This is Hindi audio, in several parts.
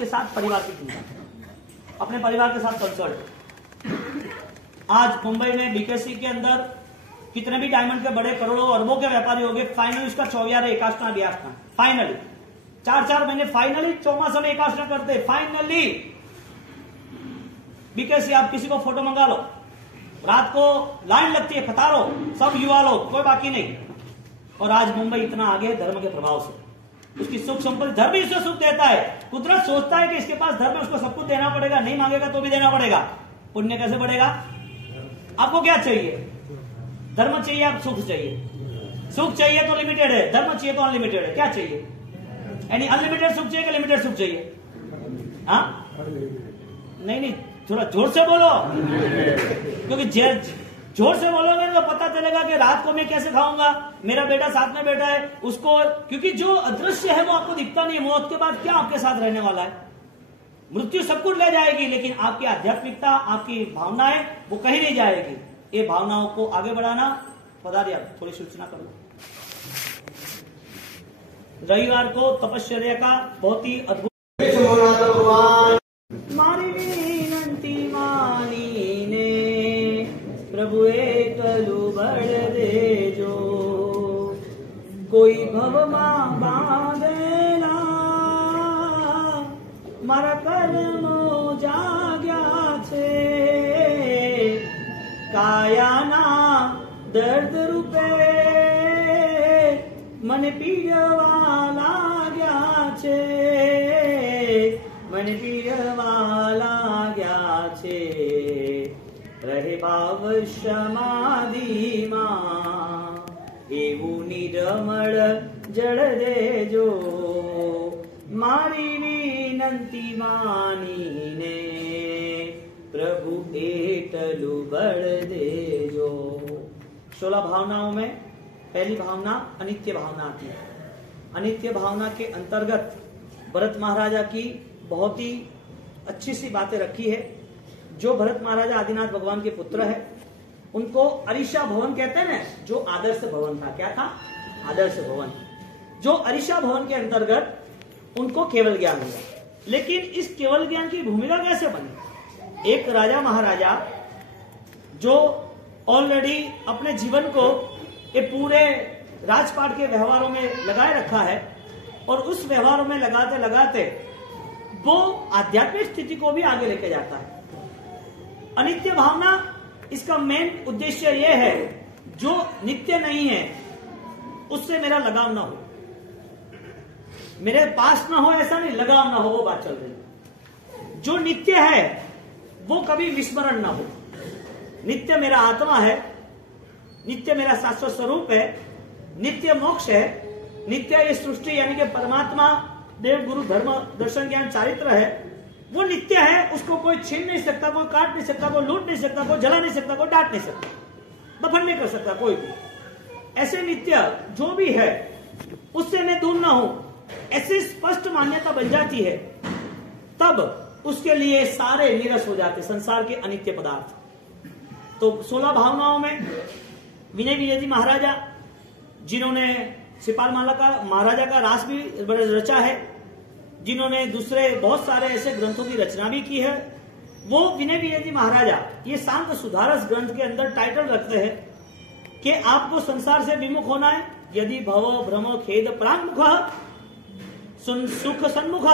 उसके साथ परिवार की चिंता, अपने परिवार के साथ कंसल्ट। आज मुंबई में बीकेसी के अंदर कितने भी डायमंड के बड़े करोड़ों अरबों के व्यापारी हो गए, फाइनली उसका 24 एकाशना ब्यासना, फाइनली 4-4 महीने फाइनली चौमासा में एकाशना करते, फाइनली बीकेसी। आप किसी को फोटो मंगा लो, रात को लाइन लगती है, कतारों, सब युवा लोग, कोई बाकी नहीं। और आज मुंबई इतना आगे धर्म के प्रभाव से, उसकी सुख संपत्ति, धर्म ही उसे सुख देता है। कुदरत सोचता है कि इसके पास धर्म है, उसको सब कुछ देना पड़ेगा, नहीं मांगेगा तो भी देना पड़ेगा। पुण्य कैसे बढ़ेगा? आपको क्या चाहिए? धर्म चाहिए, आप सुख चाहिए। सुख चाहिए तो लिमिटेड है, धर्म चाहिए तो अनलिमिटेड है। क्या चाहिए? यानी अनलिमिटेड सुख चाहिए कि लिमिटेड सुख चाहिए? हाँ, नहीं, थोड़ा जोर से बोलो, क्योंकि जोर से बोलोगे तो पता चलेगा कि रात को मैं कैसे खाऊंगा, मेरा बेटा साथ में बैठा है उसको, क्योंकि जो अदृश्य है वो आपको दिखता नहीं है। मौत के बाद क्या आपके साथ रहने वाला है? मृत्यु सब कुछ ले जाएगी, लेकिन आपकी आध्यात्मिकता, आपकी भावनाएं वो कहीं नहीं जाएगी। ये भावनाओं को आगे बढ़ाना। पधारिए, थोड़ी सूचना करो। रविवार को तपश्चर्या का बहुत ही अद्भुत मारी विनंती मानी ने प्रभु एकलु बड़ देजो, कोई भव मां बांधेला मारा कर्मो जाग्या छे, कायाना दर्द रूपे मन पीड़वा लाग्या छे, मन पीड़वा लाग्या छे, રહે ભાવ સમાધિમાં એવું નિરમળ જળ દેજો, મારી વિનંતી માનીને प्रभु એટલું બળ દેજો। 16 भावनाओं में पहली भावना अनित्य भावना आती है। अनित्य भावना के अंतर्गत भरत महाराजा की बहुत ही अच्छी सी बातें रखी है। जो भरत महाराजा आदिनाथ भगवान के पुत्र है, उनको अरिषा भवन कहते हैं ना, जो आदर्श भवन था। क्या था? आदर्श भवन। जो अरिषा भवन के अंतर्गत उनको केवल ज्ञान हुआ, लेकिन इस केवल ज्ञान की भूमिका कैसे बनी? एक राजा महाराजा जो ऑलरेडी अपने जीवन को ये पूरे राजपाट के व्यवहारों में लगाए रखा है, और उस व्यवहारों में लगाते लगाते वो आध्यात्मिक स्थिति को भी आगे लेके जाता है। अनित्य भावना, इसका मेन उद्देश्य यह है, जो नित्य नहीं है उससे मेरा लगाव ना हो, मेरे पास ना हो, ऐसा नहीं, लगाव ना हो, वो बात चल रही। जो नित्य है वो कभी विस्मरण ना हो। नित्य मेरा आत्मा है, नित्य मेरा शाश्वत स्वरूप है, नित्य मोक्ष है, नित्य ये सृष्टि यानी कि परमात्मा, देव, गुरु, धर्म, दर्शन, ज्ञान, चारित्र है, वो नित्य है। उसको कोई छीन नहीं सकता, कोई काट नहीं सकता, कोई लूट नहीं सकता, कोई जला नहीं सकता, कोई डांट नहीं सकता, दफन नहीं कर सकता कोई भी। ऐसे नित्य जो भी है उससे मैं दूर ना हूं, ऐसी स्पष्ट मान्यता बन जाती है, तब उसके लिए सारे नीरस हो जाते संसार के अनित्य पदार्थ। तो 16 भावनाओं में विनय विजय जी महाराजा, जिन्होंने सिपाल माला का महाराजा का रास भी रचा है, जिन्होंने दूसरे बहुत सारे ऐसे ग्रंथों की रचना भी की है, वो विनय विजय जी महाराजा ये शांत सुधारस ग्रंथ के अंदर टाइटल रखते हैं कि आपको संसार से विमुख होना है, यदि भव भ्रम खेद प्रांगमुख सुख सन्मुख,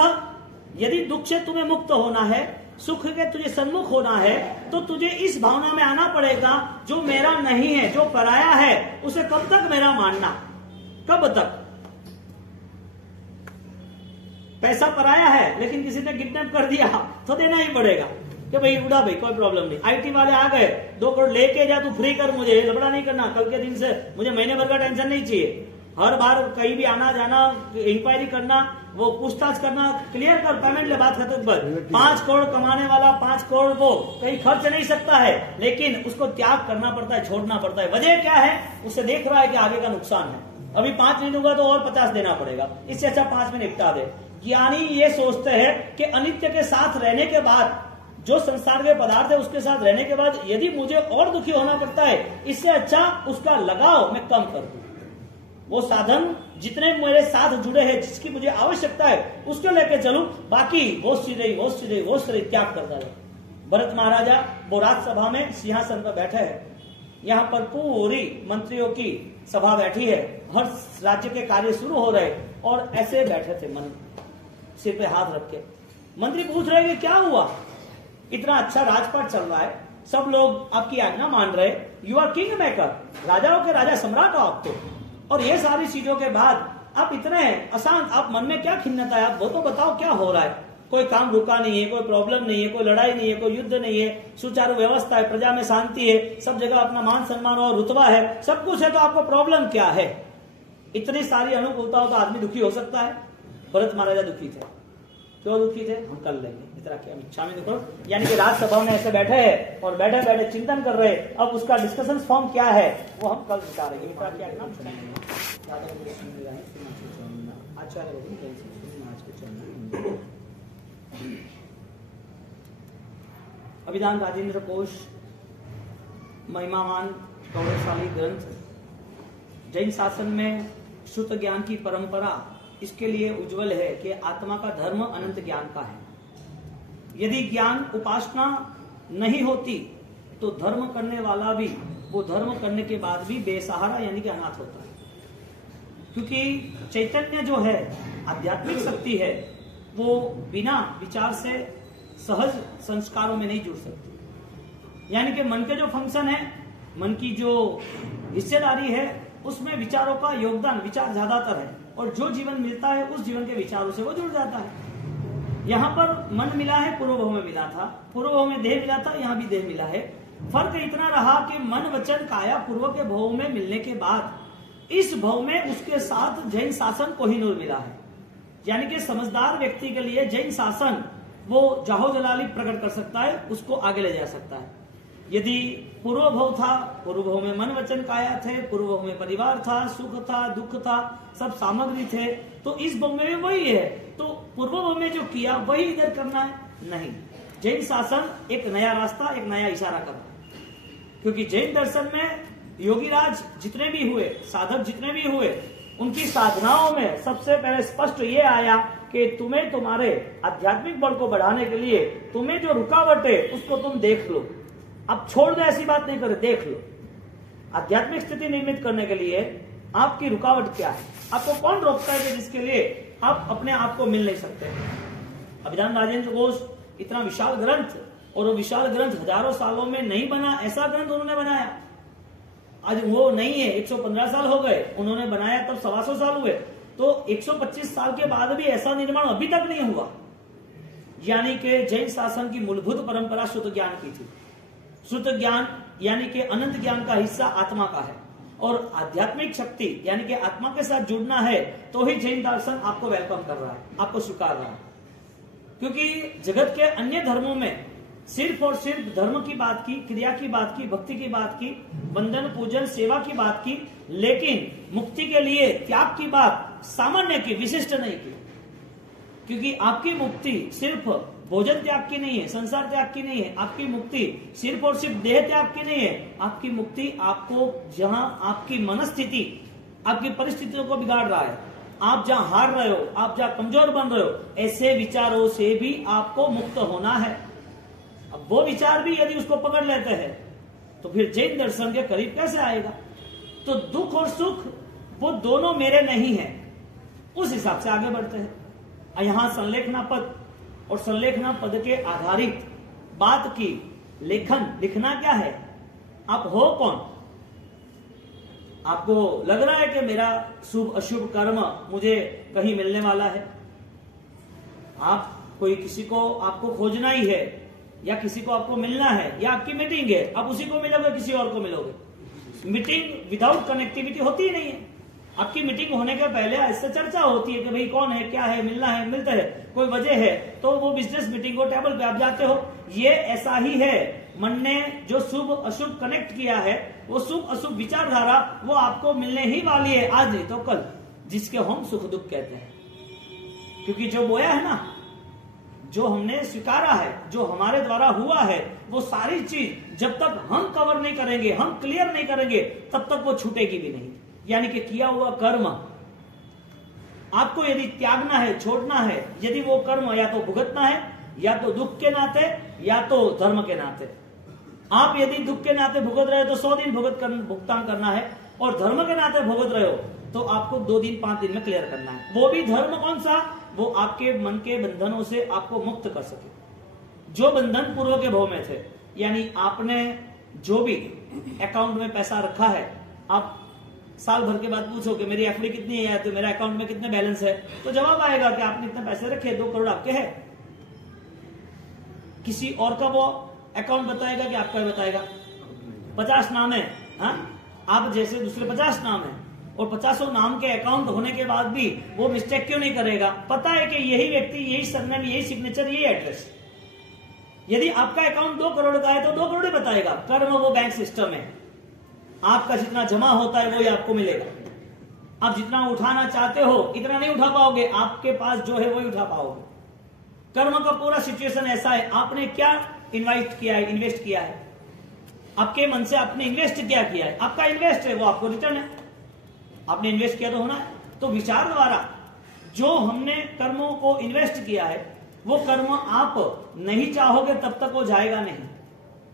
यदि दुख से तुम्हें मुक्त होना है, सुख के तुझे सन्मुख होना है, तो तुझे इस भावना में आना पड़ेगा, जो मेरा नहीं है, जो पराया है, उसे कब तक मेरा मानना? कब तक? पैसा पराया है, लेकिन किसी ने किडनैप कर दिया तो देना ही पड़ेगा कि भाई उड़ा भाई, कोई प्रॉब्लम नहीं। आईटी वाले आ गए, 2 करोड़ लेके जा, तू फ्री कर, मुझे लफड़ा नहीं करना, कल के दिन से मुझे महीने भर का टेंशन नहीं चाहिए। हर बार कहीं भी आना जाना, इंक्वायरी करना, वो पूछताछ करना, क्लियर कर, पेमेंट ले, बात खत्म कर। 5 करोड़ कमाने वाला 5 करोड़ वो कहीं खर्च नहीं सकता है, लेकिन उसको त्याग करना पड़ता है, छोड़ना पड़ता है। वजह क्या है? उसे देख रहा है कि आगे का नुकसान है, अभी 5 नहीं दूंगा तो और 50 देना पड़ेगा, इससे अच्छा 5 में निपटा दे। ज्ञानी ये सोचते हैं कि अनित्य के साथ रहने के बाद, जो संसार के पदार्थ है उसके साथ रहने के बाद यदि मुझे और दुखी होना पड़ता है, इससे अच्छा उसका लगाव मैं कम कर दूं। वो साधन जितने मेरे साथ जुड़े हैं, जिसकी मुझे आवश्यकता है उसको लेके चलूं, बाकी वो श्री त्याग करता रहे। भरत महाराजा वो राजसभा में सिंहासन पर बैठे हैं, यहाँ पर पूरी मंत्रियों की सभा बैठी है, हर राज्य के कार्य शुरू हो रहे और ऐसे बैठे थे मन सिर पे हाथ रख के। मंत्री पूछ रहे कि क्या हुआ, इतना अच्छा राजपाट चल रहा है, सब लोग आपकी आज्ञा मान रहे, यू आर किंग मेकर, राजाओं के राजा सम्राट हो आप तो, और ये सारी चीजों के बाद आप इतने अशांत, आप मन में क्या खिन्नता है, आप वो तो बताओ क्या हो रहा है। कोई काम रुका नहीं है, कोई प्रॉब्लम नहीं है, कोई लड़ाई नहीं है, कोई युद्ध नहीं है, सुचारू व्यवस्था है, प्रजा में शांति है, सब जगह अपना मान सम्मान और रुतबा है, सब कुछ है, तो आपको प्रॉब्लम क्या है। इतनी सारी अनुकूलता हो तो आदमी दुखी हो सकता है। भरत महाराजा दुखी थे। क्यों दुखी थे, हम कल लेंगे। इतना क्या इच्छा में देखो, यानी कि राजसभा में ऐसे बैठे हैं और बैठे बैठे चिंतन कर रहे, अब उसका डिस्कशन फॉर्म क्या है वो हम कल विचारेंगे। मित्रा क्या नाम आचार्य अभिधान राजेंद्र कोश महिमावान गौरवशाली ग्रंथ, जैन शासन में श्रुत ज्ञान की परंपरा इसके लिए उज्जवल है कि आत्मा का धर्म अनंत ज्ञान का है। यदि ज्ञान उपासना नहीं होती तो धर्म करने वाला भी वो धर्म करने के बाद भी बेसहारा यानी कि अनाथ होता है, क्योंकि चैतन्य जो है, आध्यात्मिक शक्ति है, वो बिना विचार से सहज संस्कारों में नहीं जुड़ सकती। यानी कि मन के जो फंक्शन है, मन की जो हिस्सेदारी है, उसमें विचारों का योगदान, विचार ज्यादातर है, और जो जीवन मिलता है उस जीवन के विचारों से वो जुड़ जाता है। यहाँ पर मन मिला है, पूर्व भाव में मिला था, पूर्व भाव में देह मिला था, यहाँ भी देह मिला है। फर्क इतना रहा कि मन वचन काया पूर्व के भाव में मिलने के बाद इस भाव में उसके साथ जैन शासन कोहिनूर मिला है। यानी कि समझदार व्यक्ति के लिए जैन शासन वो जाहो जलाली प्रकट कर सकता है, उसको आगे ले जा सकता है। यदि पूर्व भाव था, पूर्व भाव में मन वचन काया थे, पूर्व भाव में परिवार था, सुख था, दुख था, सब सामग्री थे, तो इस भाव में भी वही है, तो पूर्व भाव में जो किया वही इधर करना है नहीं। जैन शासन एक नया रास्ता, एक नया इशारा करता है, क्योंकि जैन दर्शन में योगीराज जितने भी हुए, साधक जितने भी हुए, उनकी साधनाओं में सबसे पहले स्पष्ट ये आया कि तुम्हें तुम्हारे आध्यात्मिक बल को बढ़ाने के लिए तुम्हें जो रुकावट है उसको तुम देख लो। अब छोड़ दो ऐसी बात नहीं करे, देख लो। आध्यात्मिक स्थिति निर्मित करने के लिए आपकी रुकावट क्या है, आपको कौन रोकता है कि जिसके लिए आप अपने आप को मिल नहीं सकते। अभिधान राजेंद्र घोष इतना विशाल ग्रंथ, और वो विशाल ग्रंथ हजारों सालों में नहीं बना, ऐसा ग्रंथ उन्होंने बनाया। आज वो नहीं है, 115 साल हो गए, उन्होंने बनाया तब 125 साल हुए, तो 125 साल के बाद भी ऐसा निर्माण अभी तक नहीं हुआ। यानी कि जैन शासन की मूलभूत परंपरा शुद्ध ज्ञान की थी। शुद्ध ज्ञान यानी कि अनंत ज्ञान का हिस्सा आत्मा का है, और आध्यात्मिक शक्ति यानी कि आत्मा के साथ जुड़ना है, तो ही जैन दर्शन आपको वेलकम कर रहा है, आपको स्वीकार रहा है। क्योंकि जगत के अन्य धर्मों में सिर्फ और सिर्फ धर्म की बात की, क्रिया की बात की, भक्ति की बात की, वंदन पूजन सेवा की बात की, लेकिन मुक्ति के लिए त्याग की बात सामान्य की, विशिष्ट नहीं की। क्योंकि आपकी मुक्ति सिर्फ भोजन त्याग की नहीं है, संसार त्याग की नहीं है, आपकी मुक्ति सिर्फ और सिर्फ देह त्याग की नहीं है। आपकी मुक्ति आपको जहां आपकी मनस्थिति आपकी परिस्थितियों को बिगाड़ रहा है, आप जहां हार रहे हो, आप जहां कमजोर बन रहे हो, ऐसे विचारों से भी आपको मुक्त होना है। अब वो विचार भी यदि उसको पकड़ लेते हैं तो फिर जैन दर्शन के करीब कैसे आएगा। तो दुख और सुख वो दोनों मेरे नहीं है, उस हिसाब से आगे बढ़ते हैं। यहां संलेखना पद और संलेखना पद के आधारित बात की लेखन, लिखना क्या है, आप हो कौन। आपको लग रहा है कि मेरा शुभ अशुभ कर्म मुझे कहीं मिलने वाला है, आप कोई किसी को आपको खोजना ही है, या किसी को आपको मिलना है, या आपकी मीटिंग है, आप उसी को मिलोगे, किसी और को मिलोगे। मीटिंग विदाउट कनेक्टिविटी होती ही नहीं है। आपकी मीटिंग होने के पहले ऐसे चर्चा होती है कि भाई कौन है, क्या है, मिलना है, मिलते हैं, कोई वजह है, तो वो बिजनेस मीटिंग को टेबल पे आप जाते हो। ये ऐसा ही है, मन ने जो शुभ अशुभ कनेक्ट किया है, वो शुभ अशुभ विचारधारा वो आपको मिलने ही वाली है, आज नहीं तो कल, जिसके हम सुख दुख कहते हैं। क्योंकि जो बोया है ना, जो हमने स्वीकारा है, जो हमारे द्वारा हुआ है, वो सारी चीज जब तक हम कवर नहीं करेंगे, हम क्लियर नहीं करेंगे, तब तक वो छूटेगी भी नहीं। यानी कि किया हुआ कर्म आपको यदि त्यागना है, छोड़ना है, यदि वो कर्म या तो भुगतना है, या तो दुख के नाते, या तो धर्म के नाते। आप यदि दुख के नाते भुगत रहे हो तो 100 दिन भुगतान करना है, और धर्म के नाते भुगत रहे हो तो आपको 2 दिन 5 दिन में क्लियर करना है। वो भी धर्म कौन सा? वो आपके मन के बंधनों से आपको मुक्त कर सके, जो बंधन पूर्व के भव में थे। यानी आपने जो भी अकाउंट में पैसा रखा है, आप साल भर के बाद पूछो कि मेरी एफडी कितनी है, तो मेरा अकाउंट में कितने बैलेंस है, तो जवाब आएगा कि आपने इतने पैसे रखे, 2 करोड़ आपके हैं। किसी और का वो अकाउंट बताएगा कि आपका बताएगा? 50 नाम है, हाँ? आप जैसे दूसरे 50 नाम है, और 50 नाम के अकाउंट होने के बाद भी वो मिस्टेक क्यों नहीं करेगा? पता है कि यही व्यक्ति, यही सरनेम, यही सिग्नेचर, यही एड्रेस। यदि आपका अकाउंट 2 करोड़ का है तो 2 करोड़ ही बताएगा। कर्म वो बैंक सिस्टम है, आपका जितना जमा होता है वो ही आपको मिलेगा। आप जितना उठाना चाहते हो इतना नहीं उठा पाओगे, आपके पास जो है वो ही उठा पाओगे। कर्म का पूरा सिचुएशन ऐसा है, आपने क्या इन्वेस्ट किया है, आपके मन से आपने इन्वेस्ट क्या किया है, आपका इन्वेस्ट है वो आपको रिटर्न है। आपने इन्वेस्ट किया तो होना है। तो विचार द्वारा जो हमने कर्मों को इन्वेस्ट किया है, वो कर्म आप नहीं चाहोगे तब तक वो जाएगा नहीं,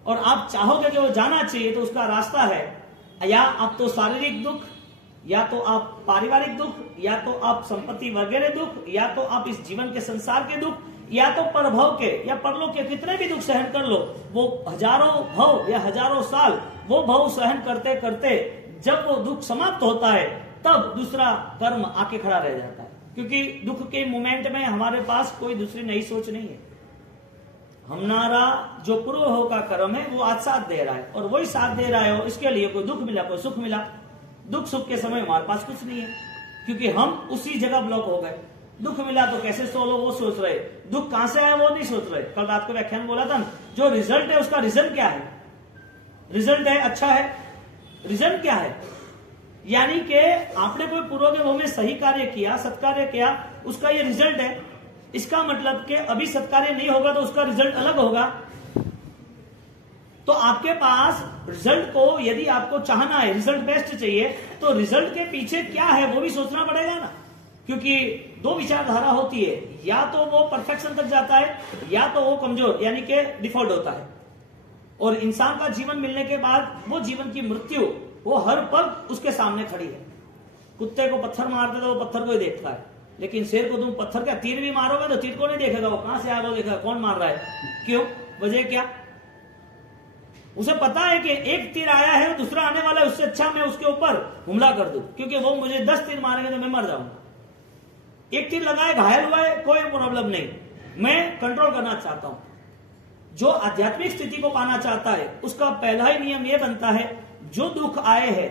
और आप चाहोगे कि वो जाना चाहिए, तो उसका रास्ता है, या आप तो शारीरिक दुख, या तो आप पारिवारिक दुख, या तो आप संपत्ति वगैरह दुख, या तो आप इस जीवन के संसार के दुख, या तो परभव के या परलोक के कितने भी दुख सहन कर लो। वो हजारों भव या हजारों साल वो भव सहन करते करते जब वो दुख समाप्त होता है, तब दूसरा कर्म आके खड़ा रह जाता है। क्योंकि दुख के मोमेंट में हमारे पास कोई दूसरी नई सोच नहीं है। हमारा जो पूर्व हो का कर्म है वो आज साथ दे रहा है, और वही साथ दे रहा है, इसके लिए कोई दुख मिला, कोई सुख मिला। दुख सुख के समय हमारे पास कुछ नहीं है, क्योंकि हम उसी जगह ब्लॉक हो गए। दुख मिला तो कैसे सोलो वो सोच रहे, दुख कहां से आया वो नहीं सोच रहे। कल रात को व्याख्यान बोला था, जो रिजल्ट है उसका रीजन क्या है? रिजल्ट है अच्छा है, रीजन क्या है? यानी कि आपने कोई पूर्व के भव में सही कार्य किया, सत्कार्य किया, उसका ये रिजल्ट है। इसका मतलब कि अभी सत्कार्य नहीं होगा तो उसका रिजल्ट अलग होगा। तो आपके पास रिजल्ट को यदि आपको चाहना है, रिजल्ट बेस्ट चाहिए, तो रिजल्ट के पीछे क्या है वो भी सोचना पड़ेगा ना। क्योंकि 2 विचारधारा होती है, या तो वो परफेक्शन तक जाता है, या तो वो कमजोर यानी कि डिफॉल्ट होता है। और इंसान का जीवन मिलने के बाद वो जीवन की मृत्यु वो हर पल उसके सामने खड़ी है। कुत्ते को पत्थर मारते तो वो पत्थर को ही देखता है, लेकिन शेर को तुम पत्थर क्या तीर भी मारोगे तो तीर को नहीं देखेगा, वो कहां से आया वो देखेगा, कौन मार रहा है, क्यों, वजह क्या? उसे पता है कि एक तीर आया है, दूसरा आने वाला है, उससे अच्छा मैं उसके ऊपर हमला कर दूं, क्योंकि वो मुझे 10 तीर मारेंगे तो मैं मर जाऊंगा। एक तीर लगाए, घायल हुआ है, कोई प्रॉब्लम नहीं, मैं कंट्रोल करना चाहता हूं। जो आध्यात्मिक स्थिति को पाना चाहता है उसका पहला ही नियम यह बनता है, जो दुख आए हैं,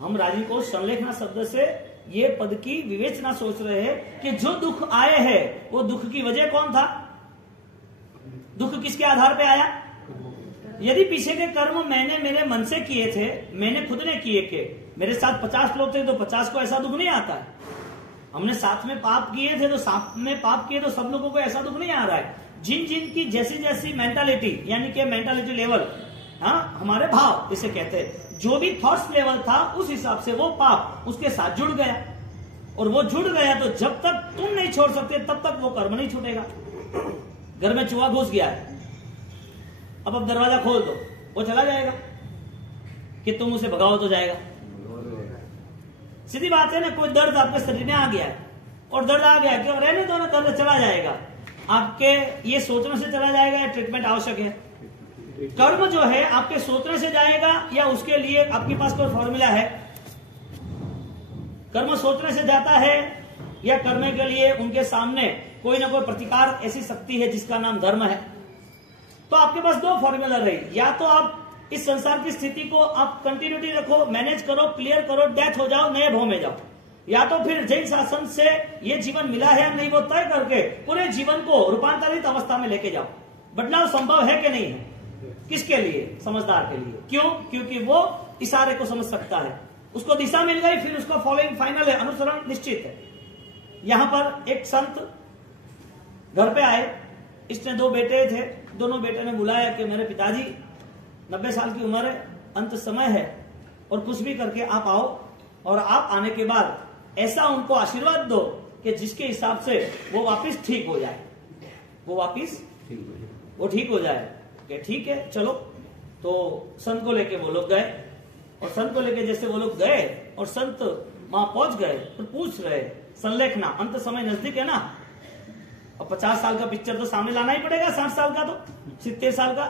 हम राजी को संलेखना शब्द से ये पद की विवेचना सोच रहे हैं कि जो दुख आए हैं वो दुख की वजह कौन था? दुख किसके आधार पे आया? यदि पीछे के कर्म मैंने मेरे मन से किए थे, मैंने खुद ने किए के, मेरे साथ 50 लोग थे तो 50 को ऐसा दुख नहीं आता है। हमने साथ में पाप किए थे तो साथ में पाप किए तो सब लोगों को ऐसा दुख नहीं आ रहा है। जिन जिन की जैसी जैसी मेंटालिटी, यानी कि मेंटालिटी लेवल, हाँ, हमारे भाव जिसे कहते हैं, जो भी थॉट्स लेवल था उस हिसाब से वो पाप उसके साथ जुड़ गया, और वो जुड़ गया तो जब तक तुम नहीं छोड़ सकते तब तक वो कर्म नहीं छूटेगा। घर में चूहा घुस गया है, अब दरवाजा खोल दो, वो चला जाएगा कि तुम उसे भगाओ तो जाएगा? सीधी बात है ना। कोई दर्द आपके शरीर में आ गया है और दर्द आ गया, क्यों रहने दो ना, दर्द चला जाएगा। आपके ये सोचने से चला जाएगा या ट्रीटमेंट आवश्यक है? कर्म जो है आपके सोचने से जाएगा या उसके लिए आपके पास कोई फॉर्मूला है? कर्म सोचने से जाता है या करने के लिए उनके सामने कोई ना कोई प्रतिकार ऐसी शक्ति है जिसका नाम धर्म है? तो आपके पास 2 फॉर्मूला रही, या तो आप इस संसार की स्थिति को आप कंटिन्यूटी रखो, मैनेज करो, क्लियर करो, डेथ हो जाओ, नए भाव में जाओ, या तो फिर जैन शासन से ये जीवन मिला है या नहीं वो तय करके पूरे जीवन को रूपांतरित अवस्था में लेके जाओ। बदलाव संभव है कि नहीं है? किसके लिए? समझदार के लिए। क्यों? क्योंकि वो इशारे को समझ सकता है, उसको दिशा मिल गई, फिर उसका फॉलोइंग फाइनल है, अनुसरण निश्चित है। यहां पर एक संत घर पे आए, इसने 2 बेटे थे, दोनों बेटे ने बुलाया कि मेरे पिताजी 90 साल की उम्र है, अंत समय है, और कुछ भी करके आप आओ, और आप आने के बाद ऐसा उनको आशीर्वाद दो कि जिसके हिसाब से वो वापिस ठीक हो जाए, वो ठीक हो जाए। कि ठीक है चलो। तो संत को लेके वो लोग गए, और संत को लेके जैसे वो लोग गए और संत वहां पहुंच गए तो पूछ रहे संलेखना, अंत समय नजदीक है ना, और 50 साल का पिक्चर तो सामने लाना ही पड़ेगा, 60 साल का तो 70 साल का।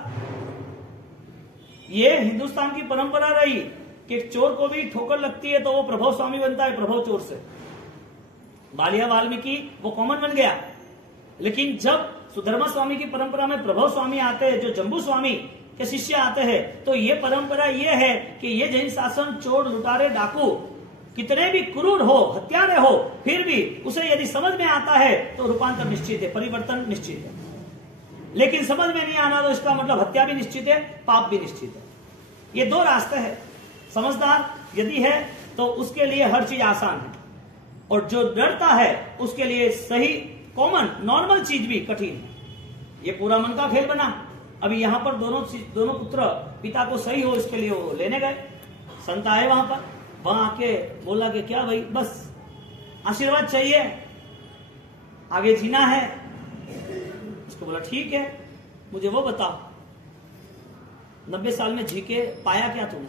ये हिंदुस्तान की परंपरा रही कि चोर को भी ठोकर लगती है तो वो प्रभव स्वामी बनता है, प्रभव चोर से। बालिया वाल्मीकि वो कॉमन बन गया। लेकिन जब सुधर्मा स्वामी की परंपरा में प्रभव स्वामी आते हैं, जो जम्बू स्वामी के शिष्य आते हैं, तो ये परंपरा ये है कि ये जैन शासन चोर, लुटारे, डाकू कितने भी क्रूर हो, हत्यारे हो, फिर भी उसे यदि समझ में आता है तो रूपांतर निश्चित है, परिवर्तन निश्चित है। लेकिन समझ में नहीं आना तो इसका मतलब हत्या भी निश्चित है, पाप भी निश्चित है। ये दो रास्ते हैं। समझदार यदि है तो उसके लिए हर चीज आसान है, और जो डरता है उसके लिए सही कॉमन नॉर्मल चीज भी कठिन है। ये पूरा मन का खेल बना। अभी यहां पर दोनों पुत्र पिता को सही हो इसके लिए वो लेने गए। संत आए वहां पर, वहां आके बोला कि क्या भाई, बस आशीर्वाद चाहिए, आगे जीना है। उसको बोला ठीक है, मुझे वो बताओ 90 साल में जी के पाया क्या तुमने,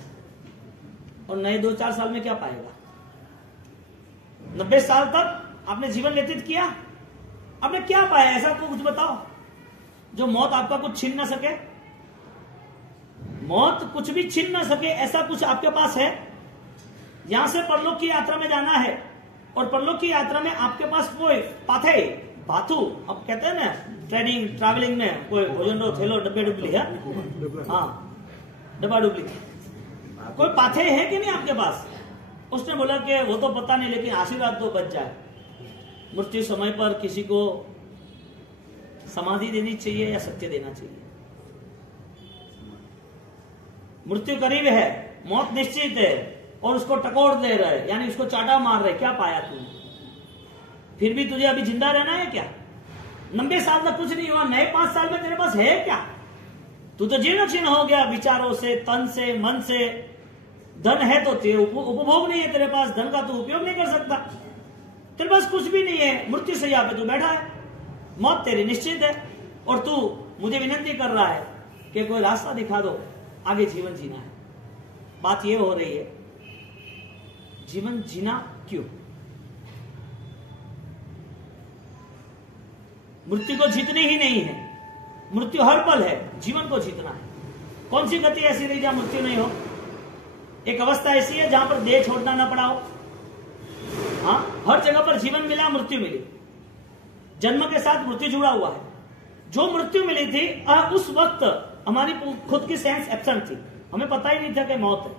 और नए 2-4 साल में क्या पाएगा। 90 साल तक आपने जीवन व्यतीत किया, आपने क्या पाया ऐसा तो कुछ बताओ जो मौत आपका कुछ छीन ना सके। मौत कुछ भी छीन ना सके ऐसा कुछ आपके पास है। यहां से परलोक की यात्रा में जाना है, और परलोक की यात्रा में आपके पास वो पाथे बाथू, अब कहते हैं ना ट्रैवलिंग में कोई भोजन रो थेलो डब्बे डुबली है, हाँ डब्बा डुबली, कोई पाथे है कि नहीं आपके पास। उसने बोला कि वो तो पता नहीं, लेकिन आशीर्वाद तो बच जाए। मृत्यु समय पर किसी को समाधि देनी चाहिए या सत्य देना चाहिए। मृत्यु करीब है, मौत निश्चित है, और उसको टकोर दे रहे, यानी उसको चाटा मार रहे, क्या पाया तूने, फिर भी तुझे अभी जिंदा रहना है क्या। 90 साल तक कुछ नहीं हुआ, नए 5 साल में तेरे पास है क्या। तू तो जीर्ण क्षीण हो गया, विचारों से, तन से, मन से। धन है तो तेरे उपभोग नहीं है, तेरे पास धन का तू उपयोग नहीं कर सकता, तेरे पास कुछ भी नहीं है। मृत्यु सैया पे तू बैठा है, मौत तेरी निश्चित है, और तू मुझे विनती कर रहा है कि कोई रास्ता दिखा दो, आगे जीवन जीना है। बात यह हो रही है, जीवन जीना क्यों। मृत्यु को जीतनी ही नहीं है, मृत्यु हर पल है, जीवन को जीतना है। कौन सी गति ऐसी रही जहां मृत्यु नहीं हो। एक अवस्था ऐसी है जहां पर देह छोड़ना ना पड़ा हो। हाँ, हर जगह पर जीवन मिला, मृत्यु मिली, जन्म के साथ मृत्यु जुड़ा हुआ है। जो मृत्यु मिली थी उस वक्त हमारी खुद की सेंस एब्सेंट थी, हमें पता ही नहीं था कि मौत है,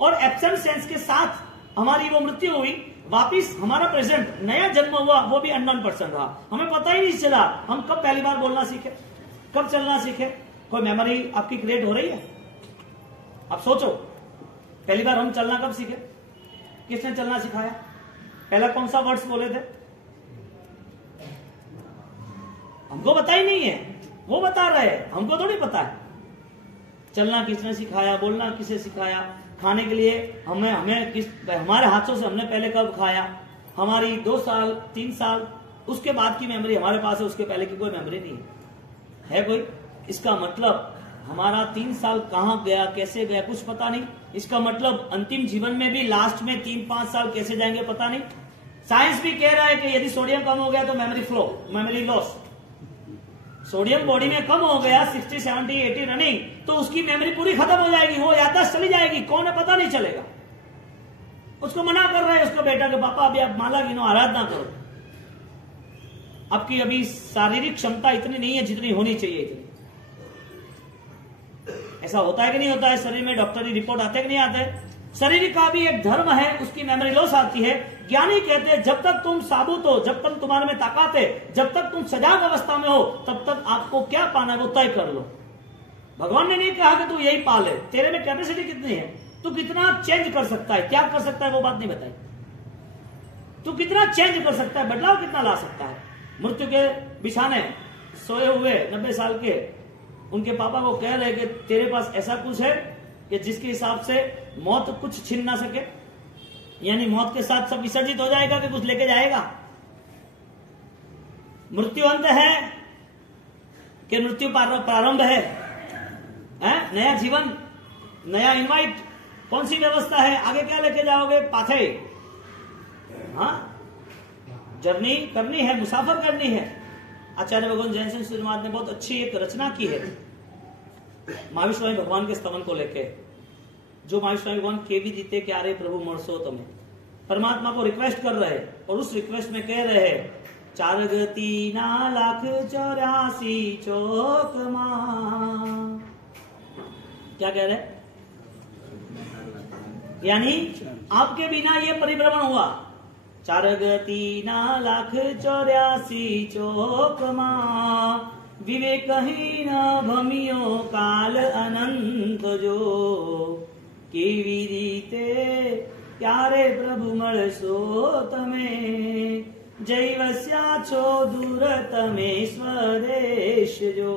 और एब्सेंट सेंस के साथ हमारी वो मृत्यु हुई। वापिस हमारा प्रेजेंट नया जन्म हुआ, वो भी अननोन पर्सन रहा, हमें पता ही नहीं चला हम कब पहली बार बोलना सीखे, कब चलना सीखे। कोई मेमोरी आपकी क्रिएट हो रही है। आप सोचो, पहली बार हम चलना कब सीखे, किसने चलना सिखाया, पहला कौन सा वर्ड्स बोले थे, हमको पता ही नहीं है, वो बता रहे हैं, हमको थोड़ी पता है। चलना किसने सिखाया, बोलना किसे सिखाया, खाने के लिए हमारे हाथों से हमने पहले कब खाया, हमारी 2 साल 3 साल उसके बाद की मेमोरी हमारे पास है, उसके पहले की कोई मेमोरी नहीं है कोई। इसका मतलब हमारा 3 साल कहां गया, कैसे गया, कुछ पता नहीं। इसका मतलब अंतिम जीवन में भी लास्ट में 3-5 साल कैसे जाएंगे पता नहीं। साइंस भी कह रहा है कि यदि सोडियम कम हो गया तो memory flow, memory loss. Sodium body में कम हो गया 60, 70, 80 रनिंग, तो उसकी मेमोरी पूरी खत्म हो जाएगी, वो याददाश्त चली जाएगी, कौन है पता नहीं चलेगा। उसको मना कर रहा है उसको बेटा के पापा अभी आप माला गिनो, आराधना करो, आपकी अभी शारीरिक क्षमता इतनी नहीं है जितनी होनी चाहिए इतनी। ऐसा होता है कि नहीं होता है, शरीर में डॉक्टरी रिपोर्ट आते कि नहीं आते। शरीर का भी एक धर्म है, उसकी मेमोरी लॉस आती है। ज्ञानी कहते हैं जब तक तुम साबुत हो, जब तक तुम्हारे में ताकत है, जब तक तुम सजाग अवस्था में हो, तब तक आपको क्या पाना है वो तय कर लो। भगवान ने नहीं कहा कि तू यही पा ले, तेरे में कैपेसिटी कितनी है, तू कितना चेंज कर सकता है, क्या कर सकता है वो बात नहीं बताई। तू कितना चेंज कर सकता है, बदलाव कितना ला सकता है। मृत्यु के बिछाने सोए हुए 90 साल के उनके पापा को कह रहे कि तेरे पास ऐसा कुछ है कि जिसके हिसाब से मौत कुछ छीन ना सके। यानी मौत के साथ सब विसर्जित हो जाएगा कि कुछ लेके जाएगा? मृत्यु अंत है कि मृत्यु प्रारंभ है? नया जीवन, नया इनवाइट, कौन सी व्यवस्था है? आगे क्या लेके जाओगे? पाथे, हाँ, जर्नी करनी है, मुसाफर करनी है। आचार्य भगवान जैन सिंह श्रीमाद ने बहुत अच्छी एक रचना की है महावीर स्वामी भगवान के स्तवन को लेके। जो महावीर स्वामी भगवान के भी जीते क्या रे प्रभु मरसो तुम्हें, परमात्मा को रिक्वेस्ट कर रहे और उस रिक्वेस्ट में कह रहे हैं 4 गति ना लाख 84 चौक मां। क्या कह रहे? यानी आपके बिना ये परिभ्रमण हुआ। 4 गति ना लाख 84 चौक मां, विवेकहीन भमियो काल अनंत जो, केवी रीते प्यारे प्रभु મળશો તમે, જૈવસ્યા છો દૂર તમે સ્વદેશ જો,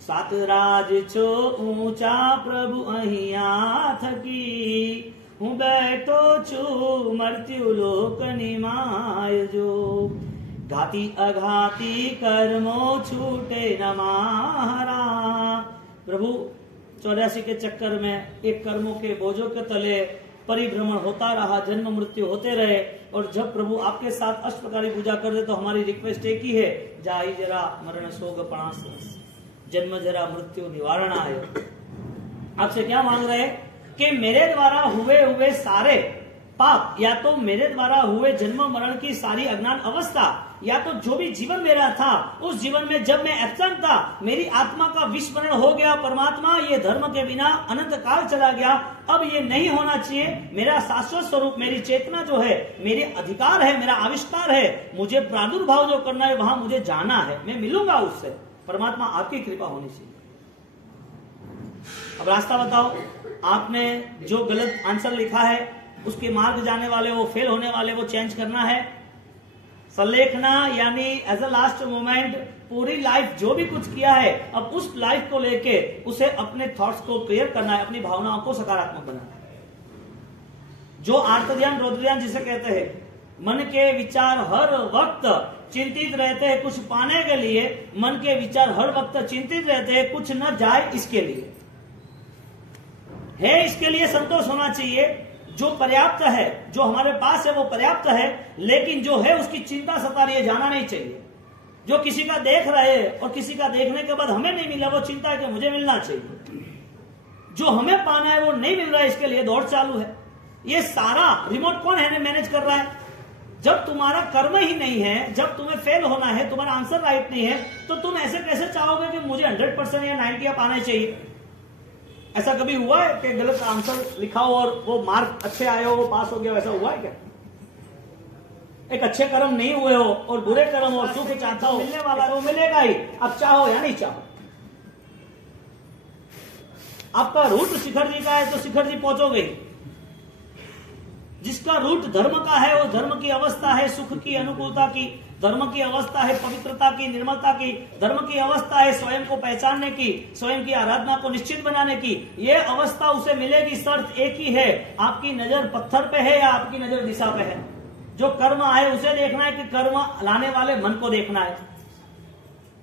સાત રાજ છો ઊંચા પ્રભુ અહીંયા થકી, હું બેઠો છું મૃત્યુ લોકની માય જો, घाती अघाती कर्मो छूटे न मारा। प्रभु 84 के चक्कर में एक कर्मों के बोझों के तले परिभ्रमण होता रहा, जन्म मृत्यु होते रहे। और जब प्रभु आपके साथ अष्टप्रकारी पूजा कर दे तो हमारी रिक्वेस्ट एक ही है, जाई जरा मरण शोक पणास, जन्म जरा मृत्यु निवारण आए। आपसे क्या मांग रहे कि मेरे द्वारा हुए सारे पाप, या तो मेरे द्वारा हुए जन्म मरण की सारी अज्ञान अवस्था, या तो जो भी जीवन मेरा था उस जीवन में जब मैं एब्सेंट था, मेरी आत्मा का विस्मरण हो गया। परमात्मा ये धर्म के बिना अनंत काल चला गया, अब ये नहीं होना चाहिए। मेरा शाश्वत स्वरूप, मेरी चेतना जो है, मेरे अधिकार है, मेरा आविष्कार है, मुझे प्रादुर्भाव जो करना है वहां मुझे जाना है, मैं मिलूंगा उससे। परमात्मा आपकी कृपा होनी चाहिए। अब रास्ता बताओ। आपने जो गलत आंसर लिखा है उसके मार्ग जाने वाले, वो फेल होने वाले, वो चेंज करना है। संलेखना यानी एज अ लास्ट मोमेंट, पूरी लाइफ जो भी कुछ किया है अब उस लाइफ को लेके उसे अपने थॉट्स को क्लियर करना है, अपनी भावनाओं को सकारात्मक बनाना है। जो आर्त ध्यान रौद्र ध्यान जिसे कहते हैं, मन के विचार हर वक्त चिंतित रहते हैं कुछ पाने के लिए, मन के विचार हर वक्त चिंतित रहते हैं कुछ न जाए इसके लिए है, इसके लिए संतोष होना चाहिए। जो पर्याप्त है, जो हमारे पास है वो पर्याप्त है, लेकिन जो है उसकी चिंता सता रही है, जाना नहीं चाहिए। जो किसी का देख रहे हैं और किसी का देखने के बाद हमें नहीं मिला, वो चिंता है कि मुझे मिलना चाहिए। जो हमें पाना है वो नहीं मिल रहा है, इसके लिए दौड़ चालू है। ये सारा रिमोट कौन है मैनेज कर रहा है? जब तुम्हारा कर्म ही नहीं है, जब तुम्हें फेल होना है, तुम्हारा आंसर राइट नहीं है, तो तुम ऐसे कैसे चाहोगे कि मुझे 100% या 90 आप आने चाहिए? ऐसा कभी हुआ है कि गलत आंसर लिखा हो और वो मार्क अच्छे आए हो, वो पास हो गया? ऐसा हुआ है क्या? एक अच्छे कर्म नहीं हुए हो और बुरे कर्म हो, सुख चाहता हो, मिलने वाला वो मिलेगा ही, अब चाहो या नहीं चाहो। आपका रूट शिखर जी का है तो शिखर जी पहुंचोगे। जिसका रूट धर्म का है वो धर्म की अवस्था है सुख की, अनुकूलता की, धर्म की अवस्था है पवित्रता की, निर्मलता की, धर्म की अवस्था है स्वयं को पहचानने की, स्वयं की आराधना को निश्चित बनाने की। ये अवस्था उसे मिलेगी, शर्त एक ही है, आपकी नजर पत्थर पे है या आपकी नजर दिशा पे है। जो कर्म आए उसे देखना है कि कर्म लाने वाले मन को देखना है।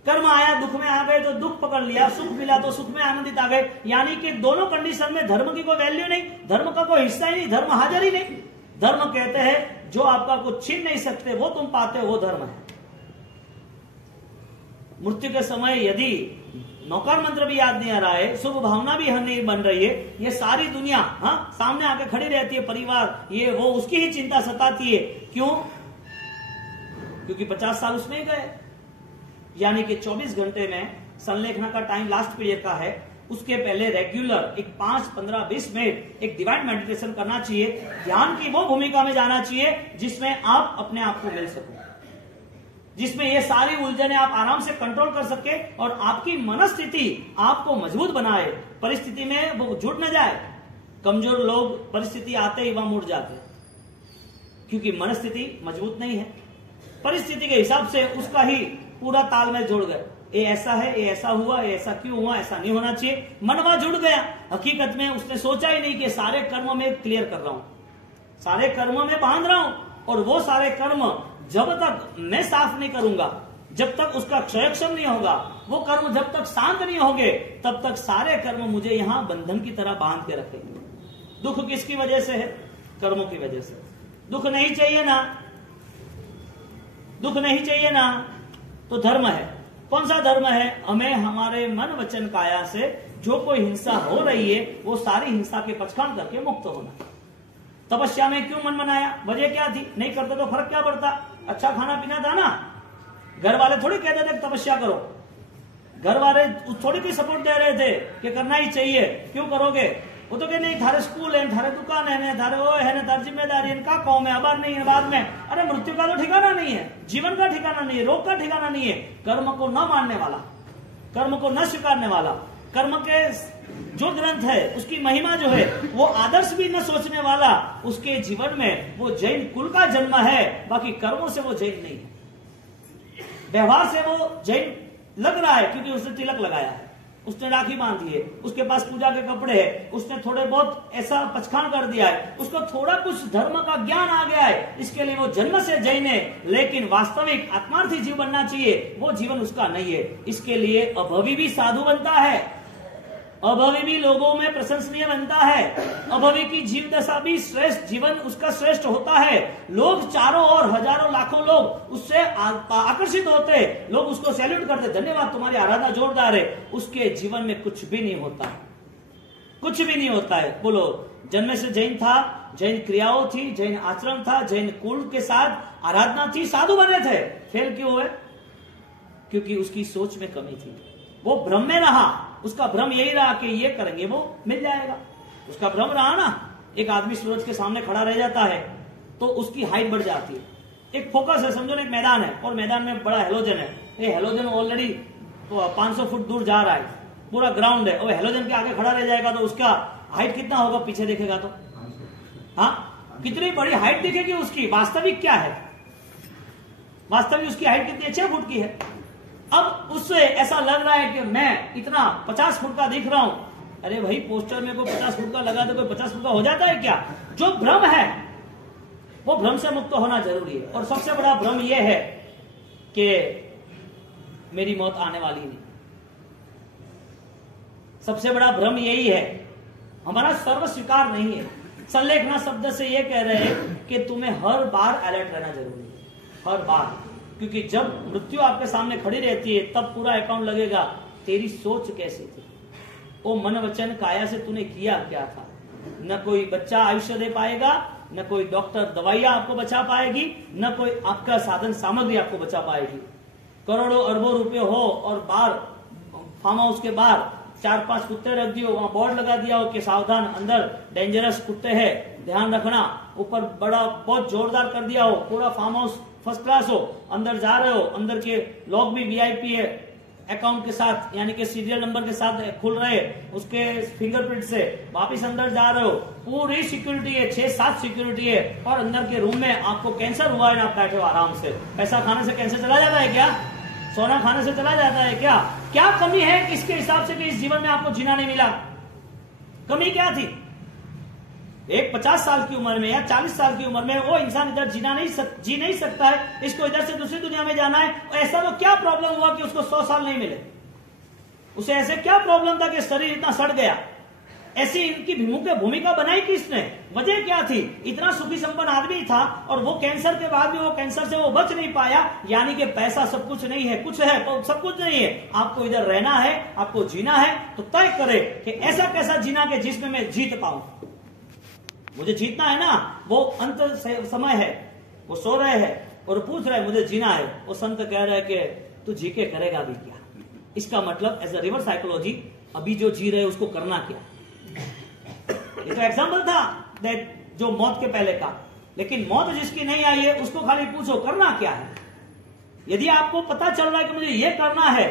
कर्म आया, दुख में आ गए तो दुख पकड़ लिया, सुख मिला तो सुख में आनंदित आ गए। यानी कि दोनों कंडीशन में धर्म की कोई वैल्यू नहीं, धर्म का कोई हिस्सा ही नहीं, धर्म हाजिर ही नहीं। धर्म कहते हैं जो आपका कुछ छीन नहीं सकते वो तुम पाते हो, वो धर्म है। मृत्यु के समय यदि नौकार मंत्र भी याद नहीं आ रहा है, शुभ भावना भी नहीं बन रही है, ये सारी दुनिया सामने आके खड़ी रहती है, परिवार ये वो, उसकी ही चिंता सताती है। क्यों? क्योंकि 50 साल उसमें ही गए। यानी कि 24 घंटे में संलेखना का टाइम लास्ट पीरियड का है, उसके पहले रेगुलर एक 5, 15, 20 मिनट एक डिवाइन मेडिटेशन करना चाहिए। ध्यान की वो भूमिका में जाना चाहिए जिसमें आप अपने आप को मिल सको, जिसमें ये सारी उलझने आप आराम से कंट्रोल कर सके और आपकी मनस्थिति आपको मजबूत बनाए, परिस्थिति में वो जुड़ न जाए। कमजोर लोग परिस्थिति आते ही वहां मुड़ जाते क्योंकि मनस्थिति मजबूत नहीं है। परिस्थिति के हिसाब से उसका ही पूरा तालमेल जुड़ गए, ये ऐसा है, ये ऐसा हुआ, ये ऐसा क्यों हुआ, ऐसा नहीं होना चाहिए। मनवा जुड़ गया, हकीकत में उसने सोचा ही नहीं कि सारे कर्म में क्लियर कर रहा हूं, सारे कर्म में बांध रहा हूं, और वो सारे कर्म जब तक मैं साफ नहीं करूंगा, जब तक उसका क्षयक्षम नहीं होगा, वो कर्म जब तक शांत नहीं होंगे, तब तक सारे कर्म मुझे यहां बंधन की तरह बांध के रखेंगे। दुख किसकी वजह से है? कर्मों की वजह से। दुख नहीं चाहिए ना, दुख नहीं चाहिए ना, तो धर्म है। कौन सा धर्म है? हमें हमारे मन वचन काया से जो कोई हिंसा हो रही है वो सारी हिंसा के पचकान करके मुक्त होना। तपस्या में क्यों मन बनाया? वजह क्या थी? नहीं करते तो फर्क क्या पड़ता? अच्छा खाना पीना था ना। घर वाले थोड़ी कहते थे तपस्या करो, घर वाले थोड़ी भी सपोर्ट दे रहे थे कि करना ही चाहिए, क्यों करोगे? वो तो कहे नहीं, थारे स्कूल है, थारे दुकान है, थारे वो है ना, थारी जिम्मेदारी है, इनका कौम है, अब नहीं है बाद में। अरे मृत्यु का तो ठिकाना नहीं है, जीवन का ठिकाना नहीं है, रोग का ठिकाना नहीं है। कर्म को न मानने वाला, कर्म को न स्वीकारने वाला, कर्म के जो ग्रंथ है उसकी महिमा जो है वो आदर्श भी न सोचने वाला, उसके जीवन में वो जैन कुल का जन्म है, बाकी कर्मों से वो जैन नहीं है। व्यवहार से वो जैन लग रहा है क्योंकि उसने तिलक लगाया है, उसने राखी बांधी है, उसके पास पूजा के कपड़े है, उसने थोड़े बहुत ऐसा पचखान कर दिया है, उसको थोड़ा कुछ धर्म का ज्ञान आ गया है, इसके लिए वो जन्म से जैन है। लेकिन वास्तविक आत्मार्थी जीव बनना चाहिए, वो जीवन उसका नहीं है। इसके लिए अभवी भी साधु बनता है, अभवी भी लोगों में प्रशंसनीय बनता है, अभवी की जीव दशा भी श्रेष्ठ, जीवन उसका श्रेष्ठ होता है। लोग चारों और हजारों लाखों लोग उससे आकर्षित होते, लोग उसको सैल्यूट करते, धन्यवाद तुम्हारी आराधना जोरदार है। उसके जीवन में कुछ भी नहीं होता है, कुछ भी नहीं होता है। बोलो, जन्म से जैन था, जैन क्रियाओं थी, जैन आचरण था, जैन कुल के साथ आराधना थी, साधु बने थे, फेल क्यों हुए? क्योंकि उसकी सोच में कमी थी, वो भ्रम में रहा। उसका भ्रम यही रहा कि ये करेंगे वो मिल जाएगा, उसका भ्रम रहा ना। एक आदमी सूरज के सामने खड़ा रह जाता है तो उसकी हाइट बढ़ जाती है। एक फोकस है, समझो ना, एक मैदान है और मैदान में बड़ा हेलोजन है, ये हेलोजन ऑलरेडी 500 फुट दूर जा रहा है, पूरा ग्राउंड है, और हेलोजन के आगे खड़ा रह जाएगा तो उसका हाइट कितना होगा? पीछे देखेगा तो हाँ, कितनी बड़ी हाइट दिखेगी उसकी। वास्तविक क्या है? वास्तविक उसकी हाइट कितनी है? 6 फुट की है। अब उससे ऐसा लग रहा है कि मैं इतना 50 फुट का दिख रहा हूं। अरे भाई, पोस्टर में कोई 50 फुट का लगा तो कोई 50 फुट का हो जाता है क्या? जो भ्रम है वो भ्रम से मुक्त होना जरूरी है। और सबसे बड़ा भ्रम यह है कि मेरी मौत आने वाली नहीं। सबसे बड़ा भ्रम यही है, हमारा सर्व स्वीकार नहीं है। संलेखना शब्द से यह कह रहे हैं कि तुम्हें हर बार अलर्ट रहना जरूरी है, हर बार, क्योंकि जब मृत्यु आपके सामने खड़ी रहती है तब पूरा अकाउंट लगेगा, तेरी सोच कैसी थी, वो मन वचन काया से तूने किया क्या था। न कोई बच्चा आयुष्य दे पाएगा, न कोई डॉक्टर दवाइयां आपको बचा पाएगी, न कोई आपका साधन सामग्री आपको बचा पाएगी। करोड़ों अरबों रुपए हो और बाहर फार्म हाउस के बाहर 4-5 कुत्ते रख दियो, वहां बोर्ड लगा दिया हो कि सावधान, अंदर डेंजरस कुत्ते हैं, ध्यान रखना। ऊपर बड़ा बहुत जोरदार कर दिया हो, पूरा फार्म हाउस फर्स्ट क्लास हो, अंदर जा रहे हो, अंदर के लॉक भी वीआईपी है, अकाउंट के साथ यानी कि सीरियल नंबर के साथ खुल रहे, उसके फिंगरप्रिंट से वापिस अंदर जा रहे हो, पूरी सिक्योरिटी है, 6-7 सिक्योरिटी है, और अंदर के रूम में आपको कैंसर हुआ है ना, आप बैठे हो आराम से। पैसा खाने से कैंसर चला जाता है क्या? सोना खाने से चला जाता है क्या? क्या कमी है इसके हिसाब से कि इस जीवन में आपको जीना नहीं मिला? कमी क्या थी? एक 50 साल की उम्र में या 40 साल की उम्र में वो इंसान इधर जी नहीं सकता है, इसको इधर से दूसरी दुनिया में जाना है। ऐसा तो क्या प्रॉब्लम हुआ कि उसको 100 साल नहीं मिले? उसे ऐसे क्या प्रॉब्लम था कि शरीर इतना सड़ गया? ऐसी इनकी भूमिका बनाई किसने? वजह क्या थी? इतना सुखी संपन्न आदमी था और वो कैंसर के बाद भी वो कैंसर से वो बच नहीं पाया। यानी कि पैसा सब कुछ नहीं है, कुछ है तो सब कुछ नहीं है। आपको इधर रहना है, आपको जीना है, तो तय करे कि ऐसा कैसा जीना कि जिसमें मैं जीत पाऊं। मुझे जीतना है ना, वो अंत समय है, वो सो रहे हैं और पूछ रहे हैं मुझे जीना है। वो संत कह रहे हैं कि तू जी के करेगा भी क्या? इसका मतलब एज अ रिवर्स साइकोलॉजी, अभी जो जी रहे उसको करना क्या? ये तो एग्जाम्पल था जो मौत के पहले का। लेकिन मौत जिसकी नहीं आई है उसको खाली पूछो करना क्या है। यदि आपको पता चल रहा है कि मुझे ये करना है,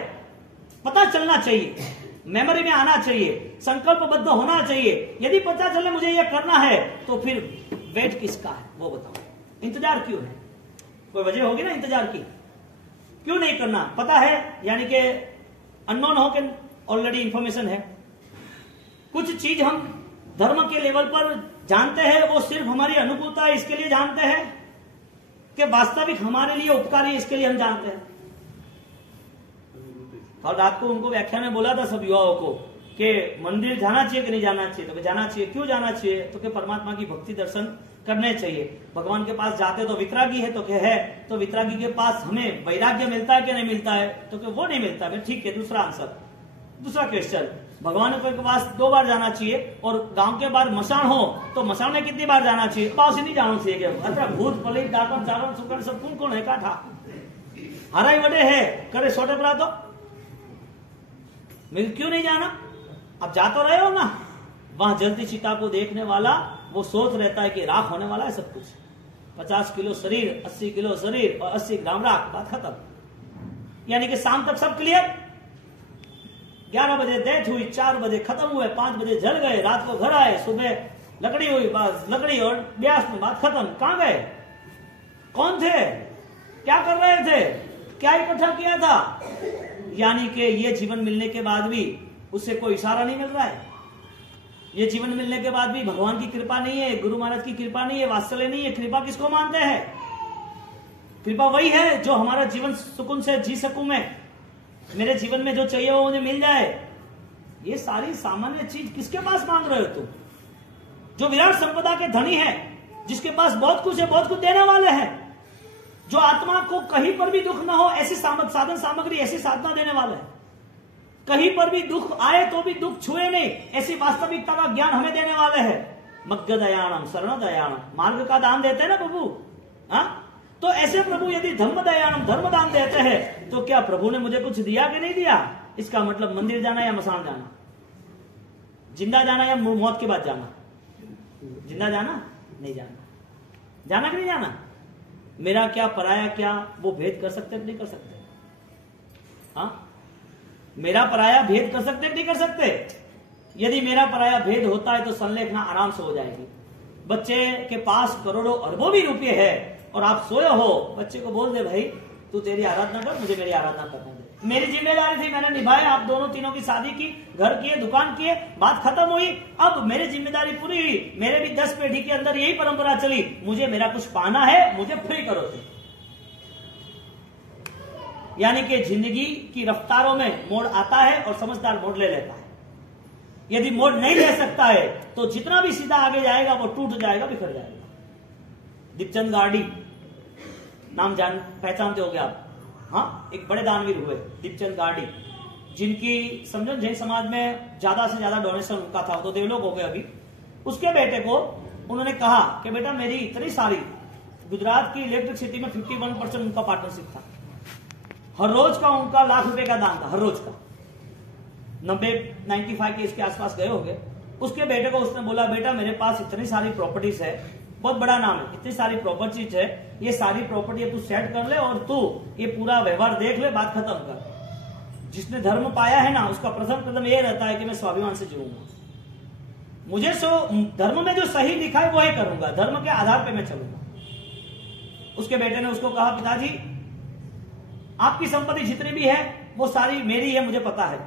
पता चलना चाहिए, मेमोरी में आना चाहिए, संकल्पबद्ध होना चाहिए। यदि पता चले मुझे ये करना है तो फिर वेट किसका है वो बताओ, इंतजार क्यों है? कोई वजह होगी ना इंतजार की, क्यों नहीं करना? पता है यानी कि अननोन हो के ऑलरेडी इंफॉर्मेशन है। कुछ चीज हम धर्म के लेवल पर जानते हैं वो सिर्फ हमारी अनुकूलता है इसके लिए जानते हैं कि वास्तविक हमारे लिए उपकारी है इसके लिए हम जानते हैं। और रात को उनको व्याख्यान में बोला था सब युवाओं को कि मंदिर जाना चाहिए कि नहीं जाना चाहिए, तो जाना चाहिए। क्यों जाना चाहिए? तो कि परमात्मा की भक्ति दर्शन करने चाहिए। भगवान के पास जाते तो वितरागी है, तो क्या है, तो वितरागी के पास हमें वैराग्य मिलता है कि नहीं मिलता है, तो कि वो नहीं मिलता है। ठीक है, दूसरा आंसर, दूसरा क्वेश्चन, भगवान के पास 2 बार जाना चाहिए और गांव के बाहर मसान हो तो मसान में कितनी बार जाना चाहिए? पास ही नहीं जाना चाहिए। अच्छा, भूत पलित डाकन चारण सुकन सब कौन कौन है काठा हराई वडे है करे छोटे पड़ा तो मिल क्यों नहीं जाना? अब जा तो रहे हो ना, वहां जलती चिता को देखने वाला वो सोच रहता है कि राख होने वाला है सब कुछ। 50 किलो शरीर, 80 किलो शरीर और 80 ग्राम राख, बात खत्म। यानी कि शाम तक सब क्लियर। 11 बजे डेथ हुई, 4 बजे खत्म हुए, 5 बजे जल गए, रात को घर आए, सुबह लकड़ी हुई, बस लकड़ी और ब्यास में बात खत्म। कहां गए? कौन थे? क्या कर रहे थे? क्या इकट्ठा किया था? यानी कि ये जीवन मिलने के बाद भी उससे कोई इशारा नहीं मिल रहा है। ये जीवन मिलने के बाद भी भगवान की कृपा नहीं है, गुरु महाराज की कृपा नहीं है, वात्सल्य नहीं है। कृपा किसको मानते हैं? कृपा वही है जो हमारा जीवन सुकून से जी सकूं मैं, मेरे जीवन में जो चाहिए वो मुझे मिल जाए। ये सारी सामान्य चीज किसके पास मांग रहे हो तुम? जो विराट संपदा के धनी है, जिसके पास बहुत कुछ है, बहुत कुछ देने वाले हैं, जो आत्मा को कहीं पर भी दुख ना हो ऐसी साधन सामग्री, ऐसी साधना देने वाले हैं। कहीं पर भी दुख आए तो भी दुख छुए नहीं ऐसी वास्तविकता का ज्ञान हमें देने वाले हैं। मग्ग दयाणम शरण दयाणम, मार्ग का दान देते हैं ना प्रभु। हाँ, तो ऐसे प्रभु यदि धर्म दयाणम, धर्म दान देते हैं तो क्या प्रभु ने मुझे कुछ दिया कि नहीं दिया? इसका मतलब मंदिर जाना या मसान जाना, जिंदा जाना या मौत के बाद जाना? जिंदा जाना, नहीं जाना। जाना कि नहीं जाना? मेरा क्या पराया क्या, वो भेद कर सकते नहीं कर सकते? हाँ, मेरा पराया भेद कर सकते नहीं कर सकते? यदि मेरा पराया भेद होता है तो संलेखना आराम से हो जाएगी। बच्चे के पास करोड़ों अरबों भी रुपये है और आप सोए हो, बच्चे को बोल दे भाई तू तेरी आराधना कर, मुझे मेरी आराधना करने दे। मेरी जिम्मेदारी थी, मैंने निभाया। आप दोनों तीनों की शादी की, घर किए, दुकान किए, बात खत्म हुई। अब मेरी जिम्मेदारी पूरी हुई। मेरे भी 10 पीढ़ी के अंदर यही परंपरा चली, मुझे मेरा कुछ पाना है, मुझे फ्री करो थे। यानी कि जिंदगी की रफ्तारों में मोड़ आता है और समझदार मोड़ ले लेता है। यदि मोड़ नहीं ले सकता है तो जितना भी सीधा आगे जाएगा वो टूट जाएगा, बिखर जाएगा। दीपचंद गार्डी नाम जान पहचानते होंगे आप? हाँ, एक बड़े दानवीर हुए दीपचंद गार्डी, जिनकी समझो जैन समाज में ज्यादा से ज्यादा डोनेशन उनका था, तो देवलोक हो गए अभी। उसके बेटे को उन्होंने कहा कि बेटा मेरी इतनी सारी, गुजरात की इलेक्ट्रिसिटी में 51% उनका पार्टनरशिप था। हर रोज का उनका ₹1,00,000 का दान था, हर रोज का। 95 के इसके आसपास गए होंगे। उसके बेटे को उसने बोला बेटा मेरे पास इतनी सारी प्रॉपर्टीज है, बहुत बड़ा नाम है, इतनी सारी प्रॉपर्टीज है, ये सारी प्रॉपर्टी तू सेट कर ले और तू ये पूरा व्यवहार देख ले, बात खत्म कर। जिसने धर्म पाया है ना, उसका प्रथम कदम ये रहता है कि मैं स्वाभिमान से जीऊंगा। मुझे धर्म में जो सही दिखा है वो ही करूंगा, धर्म के आधार पर मैं चलूंगा। उसके बेटे ने उसको कहा पिताजी आपकी संपत्ति जितनी भी है वो सारी मेरी है, मुझे पता है,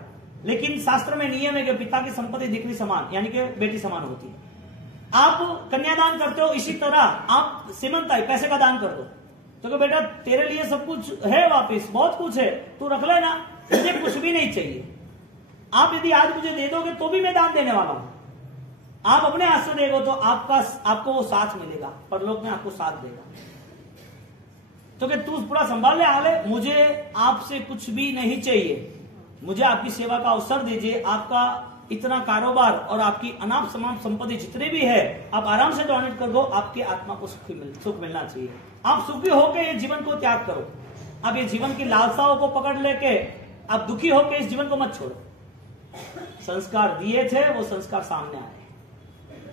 लेकिन शास्त्र में नियम है कि पिता की संपत्ति दिखनी समान, यानी कि बेटी समान होती है। आप कन्यादान करते हो, इसी तरह आप सीमंताई पैसे का दान कर दो। तो बेटा तेरे लिए सब कुछ है, वापिस बहुत कुछ है, तू रख लेना, मुझे कुछ भी नहीं चाहिए। आप यदि आज मुझे दे दोगे तो भी मैं दान देने वाला हूं। आप अपने हाथ से देगो तो आपको वो साथ मिलेगा, परलोक में आपको साथ देगा। तो कि तू पूरा संभाल ले, आले मुझे आपसे कुछ भी नहीं चाहिए, मुझे आपकी सेवा का अवसर दीजिए। आपका इतना कारोबार और आपकी अनाप समाप संपत्ति जितने भी है आप आराम से डोनेट कर दो, आपकी आत्मा को सुख मिलना चाहिए। आप सुखी होकर ये जीवन को त्याग करो। आप ये जीवन की लालसाओं को पकड़ लेके आप दुखी होकर इस जीवन को मत छोड़ो। संस्कार दिए थे, वो संस्कार सामने आए।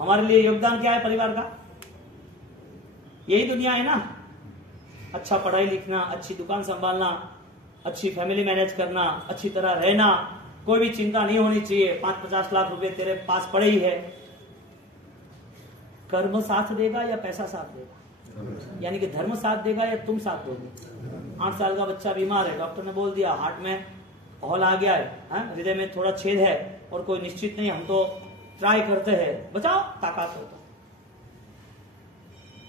हमारे लिए योगदान क्या है परिवार का? यही दुनिया है ना। अच्छा पढ़ाई लिखना, अच्छी दुकान संभालना, अच्छी फैमिली मैनेज करना, अच्छी तरह रहना, कोई भी चिंता नहीं होनी चाहिए। 5-50 लाख रुपए तेरे पास पड़े ही है। कर्म साथ देगा या पैसा साथ देगा? यानी कि धर्म साथ देगा या तुम साथ दोगे? 8 साल का बच्चा बीमार है, डॉक्टर ने बोल दिया हार्ट में हॉल आ गया है, हृदय में थोड़ा छेद है और कोई निश्चित नहीं, हम तो ट्राई करते हैं, बचाओ ताकत हो तो।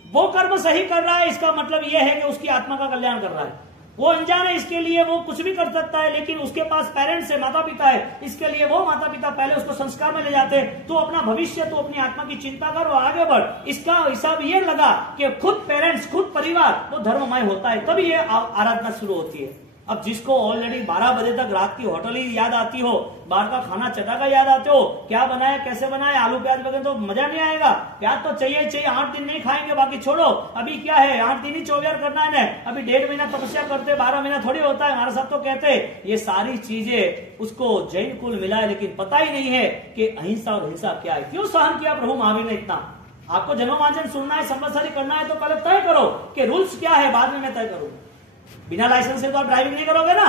वो कर्म सही कर रहा है, इसका मतलब यह है कि उसकी आत्मा का कल्याण कर रहा है। वो अनजान है, इसके लिए वो कुछ भी कर सकता है, लेकिन उसके पास पेरेंट्स है, माता पिता है, इसके लिए वो माता पिता पहले उसको संस्कार में ले जाते हैं। तो अपना भविष्य, तो अपनी आत्मा की चिंता कर और आगे बढ़। इसका हिसाब ये लगा कि खुद पेरेंट्स, खुद परिवार वो धर्ममय होता है, तभी ये आराधना शुरू होती है। अब जिसको ऑलरेडी 12 बजे तक रात की होटल ही याद आती हो, बाहर का खाना चटाका याद आते हो, क्या बनाया कैसे बनाया, आलू प्याज बगैर तो मजा नहीं आएगा। प्याज तो चाहिए चाहिए, 8 दिन नहीं खाएंगे, बाकी छोड़ो। अभी क्या है, 8 दिन ही 24 करना है ना, अभी 1.5 महीना तपस्या करते, 12 महीना थोड़ी होता है। हमारे साथ तो कहते हैं ये सारी चीजें उसको जैन कुल मिला है, लेकिन पता ही नहीं है कि अहिंसा और हिंसा क्या है। क्यों सहन किया प्रभु महावीर ने इतना? आपको जन्मवाचन सुनना है, संवत्सरी करना है, तो पहले तय करो कि रूल्स क्या है, बाद में मैं तय करूंगा। बिना लाइसेंस से तो आप ड्राइविंग नहीं करोगे ना।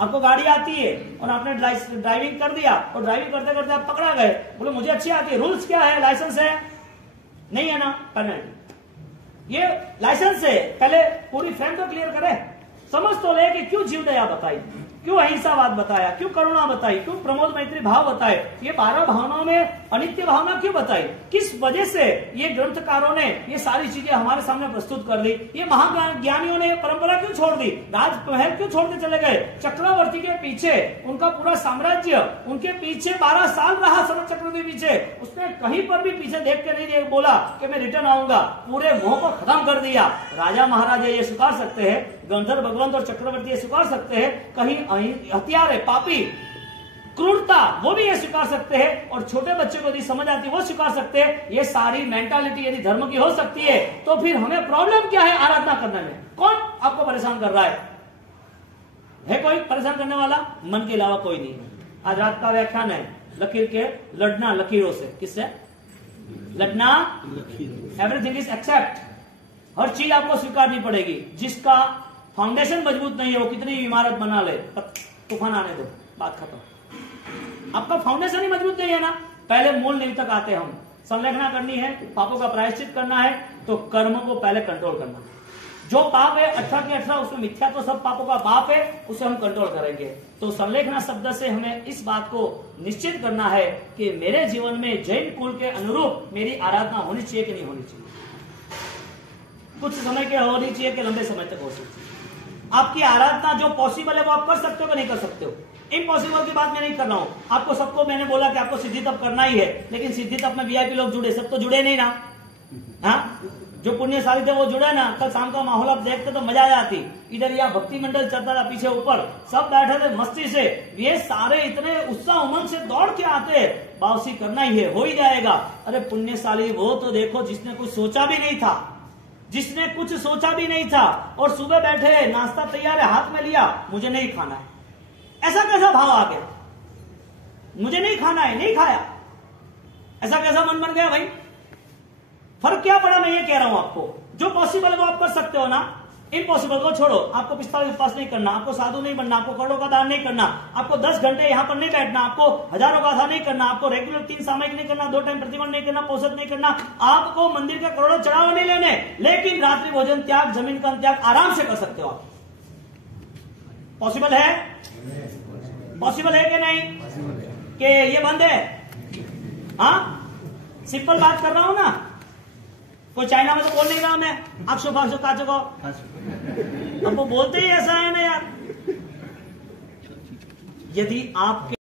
आपको गाड़ी आती है और आपने ड्राइविंग कर दिया और ड्राइविंग करते करते आप पकड़ा गए, बोले मुझे अच्छी आती है, रूल्स क्या है, लाइसेंस है नहीं है ना, पेनल्टी। ये लाइसेंस है, पहले पूरी फ्रेम तो क्लियर करे, समझ तो ले कि क्यों जीव दया बताई, क्यों अहिंसावाद बताया, क्यों करुणा बताई, क्यों प्रमोद मैत्री भाव बताए, ये 12 भावनाओं में अनित्य भावना क्यों बताई, किस वजह से ये ग्रंथकारों ने ये सारी चीजें हमारे सामने प्रस्तुत कर दी। ये महाज्ञानियों ने परंपरा क्यों छोड़ दी, राजमहल क्यों छोड़ के चले गए, चक्रवर्ती के पीछे उनका पूरा साम्राज्य, उनके पीछे 12 साल रहा शरद चक्रवर्ती पीछे, उसने कहीं पर भी पीछे देख के नहीं बोला कि मैं रिटर्न आऊंगा, पूरे मोह को खत्म कर दिया। राजा महाराजा ये स्वीकार सकते हैं, गंधर्व भगवंत और चक्रवर्ती ये स्वीकार सकते हैं, कहीं हथियार है, पापी क्रूरता वो भी ये स्वीकार सकते हैं, और छोटे बच्चे को यदि समझ आती है वो स्वीकार सकते हैं। ये सारी मेंटालिटी यदि धर्म की हो सकती है, तो फिर हमें प्रॉब्लम क्या है आराधना करने में? कौन आपको परेशान कर रहा है कोई परेशान करने वाला? मन के अलावा कोई नहीं। आज रात का व्याख्यान है लकीर के लड़ना लकीरों से। किससे लड़ना? एवरीथिंग इज एक्सेप्ट, हर चीज आपको स्वीकारनी पड़ेगी। जिसका फाउंडेशन मजबूत नहीं है वो कितनी इमारत बना ले, तूफान आने दो, बात खत्म। आपका फाउंडेशन ही मजबूत नहीं है ना। पहले मूल नींव तक आते हम, संलेखना करनी है, पापों का प्रायश्चित करना है, तो कर्म को पहले कंट्रोल करना। जो पाप है 18 के 18 उसमें मिथ्या तो सब पापों का बाप है, उसे हम कंट्रोल करेंगे। तो संलेखना शब्द से हमें इस बात को निश्चित करना है कि मेरे जीवन में जैन कुल के अनुरूप मेरी आराधना होनी चाहिए कि नहीं होनी चाहिए। कुछ समय के होनी चाहिए कि लंबे समय तक हो सकती है। आपकी आराधना जो पॉसिबल है वो आप कर सकते हो कि नहीं कर सकते हो। इम्पॉसिबल की बात मैं नहीं कर रहा हूं। आपको सबको मैंने बोला कि आपको सिद्धि तप करना ही है, लेकिन सिद्धि तप में वीआईपी लोग जुड़े, सब तो जुड़े नहीं ना। हाँ, जो पुण्यशाली थे वो जुड़े ना। कल शाम का माहौल आप देखते तो मजा आ जाती। इधर यहाँ भक्ति मंडल चलता था, पीछे ऊपर सब बैठे थे मस्ती से, ये सारे इतने उत्साह उमंग से दौड़ के आते, वापसी करना ही है, हो ही जाएगा। अरे पुण्यशाली वो तो देखो जिसने कुछ सोचा भी नहीं था, जिसने कुछ सोचा भी नहीं था, और सुबह बैठे नाश्ता तैयार है, हाथ में लिया, मुझे नहीं खाना है। ऐसा कैसा भाव आ गया? मुझे नहीं खाना है, नहीं खाया, ऐसा कैसा मन बन गया भाई? फर्क क्या पड़ा? मैं ये कह रहा हूं आपको, जो पॉसिबल है वो आप कर सकते हो ना। इम्पॉसिबल को छोड़ो। आपको पिस्तालीस उपवास नहीं करना, आपको साधु नहीं बनना, आपको करोड़ों का दान नहीं करना, आपको 10 घंटे यहाँ पर नहीं बैठना, आपको हजारों का दान नहीं करना, आपको रेगुलर 3 सामयिक नहीं करना, 2 टाइम प्रतिमण नहीं करना, पोषक नहीं करना, आपको मंदिर के करोड़ों चढ़ावा नहीं लेने, लेकिन रात्रि भोजन त्याग, जमीन का त्याग आराम से कर सकते हो आप। पॉसिबल है? पॉसिबल है कि नहीं? कि ये बंद है? हाँ, सिंपल बात कर रहा हूं ना। कोई चाइना में तो बोल नहीं रहा मैं, अक्षो फाक्षो काचो को, अब वो बोलते ही ऐसा है ना यार। यदि आपके